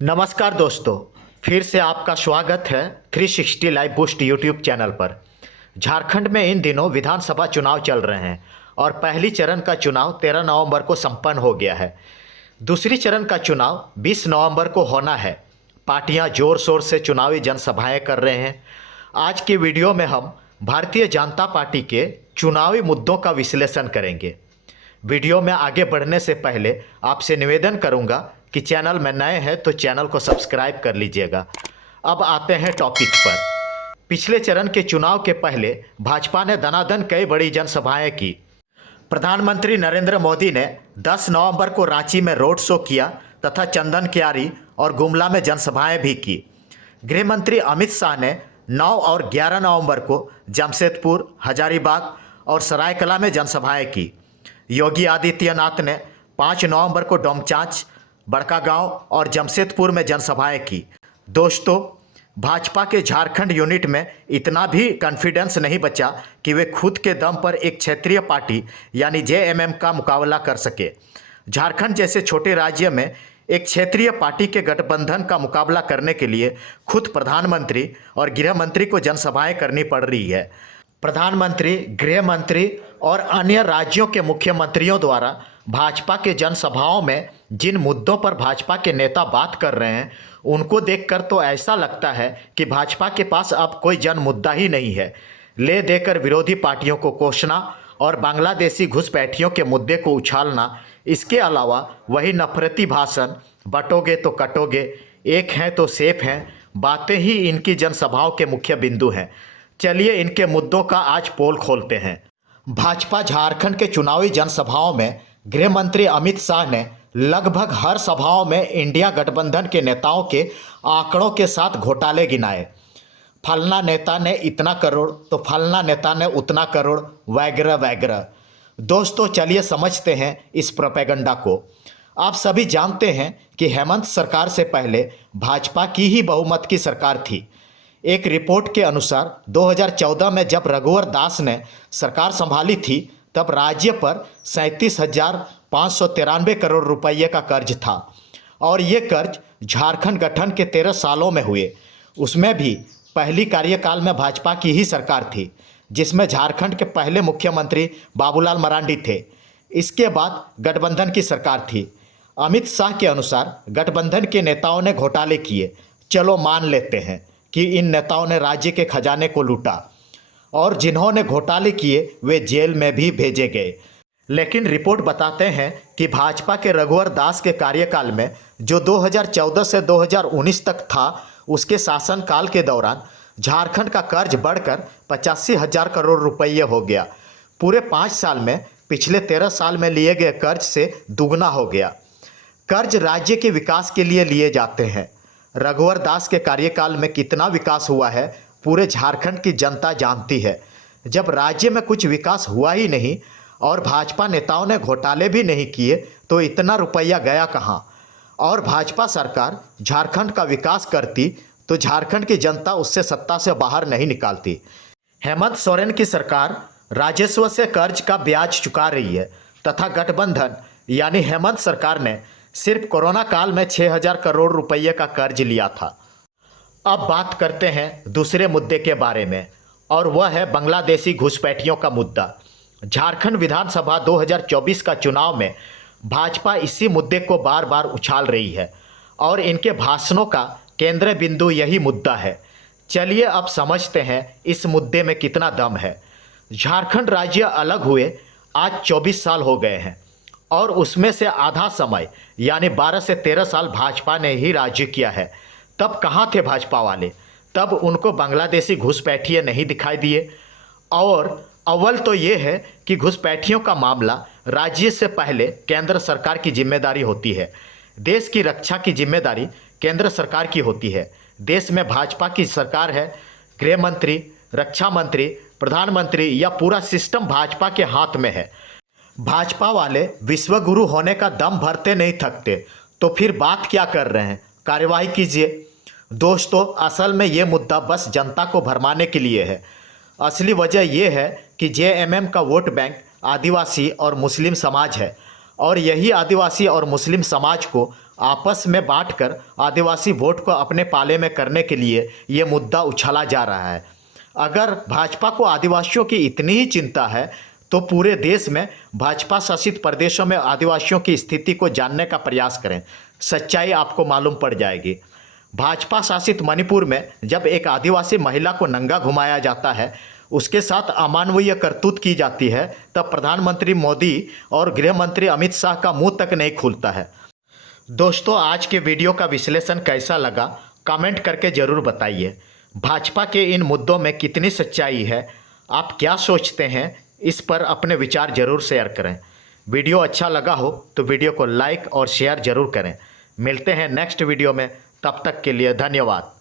नमस्कार दोस्तों, फिर से आपका स्वागत है 360 लाइव बूस्ट यूट्यूब चैनल पर। झारखंड में इन दिनों विधानसभा चुनाव चल रहे हैं और पहली चरण का चुनाव 13 नवंबर को संपन्न हो गया है। दूसरी चरण का चुनाव 20 नवंबर को होना है। पार्टियां जोर शोर से चुनावी जनसभाएं कर रहे हैं। आज की वीडियो में हम भारतीय जनता पार्टी के चुनावी मुद्दों का विश्लेषण करेंगे। वीडियो में आगे बढ़ने से पहले आपसे निवेदन करूंगा कि चैनल में नए हैं तो चैनल को सब्सक्राइब कर लीजिएगा। अब आते हैं टॉपिक पर। पिछले चरण के चुनाव के पहले भाजपा ने दनादन कई बड़ी जनसभाएं की। प्रधानमंत्री नरेंद्र मोदी ने 10 नवंबर को रांची में रोड शो किया तथा चंदन कियारी और गुमला में जनसभाएं भी की। गृह मंत्री अमित शाह ने 9 और 11 नवंबर को जमशेदपुर, हजारीबाग और सरायकला में जनसभाएं की। योगी आदित्यनाथ ने 5 नवंबर को डोमचांच, बड़कागांव और जमशेदपुर में जनसभाएं की। दोस्तों, भाजपा के झारखंड यूनिट में इतना भी कॉन्फिडेंस नहीं बचा कि वे खुद के दम पर एक क्षेत्रीय पार्टी यानी जेएमएम का मुकाबला कर सके। झारखंड जैसे छोटे राज्य में एक क्षेत्रीय पार्टी के गठबंधन का मुकाबला करने के लिए खुद प्रधानमंत्री और गृह मंत्री को जनसभाएं करनी पड़ रही है। प्रधानमंत्री, गृह मंत्री और अन्य राज्यों के मुख्यमंत्रियों द्वारा भाजपा के जनसभाओं में जिन मुद्दों पर भाजपा के नेता बात कर रहे हैं उनको देखकर तो ऐसा लगता है कि भाजपा के पास अब कोई जन मुद्दा ही नहीं है। ले देकर विरोधी पार्टियों को कोसना और बांग्लादेशी घुसपैठियों के मुद्दे को उछालना, इसके अलावा वही नफरती भाषण, बटोगे तो कटोगे, एक हैं तो सेफ हैं, बातें ही इनकी जनसभाओं के मुख्य बिंदु हैं। चलिए इनके मुद्दों का आज पोल खोलते हैं। भाजपा झारखंड के चुनावी जनसभाओं में गृह मंत्री अमित शाह ने लगभग हर सभाओं में इंडिया गठबंधन के नेताओं के आंकड़ों के साथ घोटाले गिनाए। फलना नेता ने इतना करोड़ तो फलना नेता ने उतना करोड़, वगैरह वगैरह। दोस्तों, चलिए समझते हैं इस प्रोपेगेंडा को। आप सभी जानते हैं कि हेमंत सरकार से पहले भाजपा की ही बहुमत की सरकार थी। एक रिपोर्ट के अनुसार 2014 में जब रघुवर दास ने सरकार संभाली थी तब राज्य पर 37,593 करोड़ रुपये का कर्ज था और ये कर्ज झारखंड गठन के 13 सालों में हुए। उसमें भी पहली कार्यकाल में भाजपा की ही सरकार थी जिसमें झारखंड के पहले मुख्यमंत्री बाबूलाल मरांडी थे। इसके बाद गठबंधन की सरकार थी। अमित शाह के अनुसार गठबंधन के नेताओं ने घोटाले किए। चलो मान लेते हैं कि इन नेताओं ने राज्य के खजाने को लूटा और जिन्होंने घोटाले किए वे जेल में भी भेजे गए। लेकिन रिपोर्ट बताते हैं कि भाजपा के रघुवर दास के कार्यकाल में जो 2014 से 2019 तक था, उसके शासनकाल के दौरान झारखंड का कर्ज बढ़कर 85,000 करोड़ रुपये हो गया। पूरे 5 साल में पिछले 13 साल में लिए गए कर्ज से दुगना हो गया। कर्ज राज्य के विकास के लिए लिए जाते हैं। रघुवर दास के कार्यकाल में कितना विकास हुआ है पूरे झारखंड की जनता जानती है। जब राज्य में कुछ विकास हुआ ही नहीं और भाजपा नेताओं ने घोटाले भी नहीं किए तो इतना रुपया गया कहाँ? और भाजपा सरकार झारखंड का विकास करती तो झारखंड की जनता उससे सत्ता से बाहर नहीं निकालती। हेमंत सोरेन की सरकार राजस्व से कर्ज का ब्याज चुका रही है तथा गठबंधन यानी हेमंत सरकार ने सिर्फ कोरोना काल में 6,000 करोड़ रुपये का कर्ज लिया था। अब बात करते हैं दूसरे मुद्दे के बारे में और वह है बांग्लादेशी घुसपैठियों का मुद्दा। झारखंड विधानसभा 2024 का चुनाव में भाजपा इसी मुद्दे को बार बार उछाल रही है और इनके भाषणों का केंद्र बिंदु यही मुद्दा है। चलिए अब समझते हैं इस मुद्दे में कितना दम है। झारखंड राज्य अलग हुए आज 24 साल हो गए हैं और उसमें से आधा समय यानी 12 से 13 साल भाजपा ने ही राज्य किया है। तब कहाँ थे भाजपा वाले? तब उनको बांग्लादेशी घुसपैठिए नहीं दिखाई दिए। और अव्वल तो ये है कि घुसपैठियों का मामला राज्य से पहले केंद्र सरकार की जिम्मेदारी होती है। देश की रक्षा की जिम्मेदारी केंद्र सरकार की होती है। देश में भाजपा की सरकार है। गृह मंत्री, रक्षा मंत्री, प्रधानमंत्री या पूरा सिस्टम भाजपा के हाथ में है। भाजपा वाले विश्वगुरु होने का दम भरते नहीं थकते तो फिर बात क्या कर रहे हैं? कार्यवाही कीजिए। दोस्तों, असल में ये मुद्दा बस जनता को भरमाने के लिए है। असली वजह यह है कि जेएमएम का वोट बैंक आदिवासी और मुस्लिम समाज है और यही आदिवासी और मुस्लिम समाज को आपस में बांटकर आदिवासी वोट को अपने पाले में करने के लिए ये मुद्दा उछाला जा रहा है। अगर भाजपा को आदिवासियों की इतनी ही चिंता है तो पूरे देश में भाजपा शासित प्रदेशों में आदिवासियों की स्थिति को जानने का प्रयास करें, सच्चाई आपको मालूम पड़ जाएगी। भाजपा शासित मणिपुर में जब एक आदिवासी महिला को नंगा घुमाया जाता है, उसके साथ अमानवीय करतूत की जाती है, तब प्रधानमंत्री मोदी और गृह मंत्री अमित शाह का मुंह तक नहीं खुलता है। दोस्तों, आज के वीडियो का विश्लेषण कैसा लगा कमेंट करके ज़रूर बताइए। भाजपा के इन मुद्दों में कितनी सच्चाई है, आप क्या सोचते हैं, इस पर अपने विचार ज़रूर शेयर करें। वीडियो अच्छा लगा हो तो वीडियो को लाइक और शेयर ज़रूर करें। मिलते हैं नेक्स्ट वीडियो में, तब तक के लिए धन्यवाद।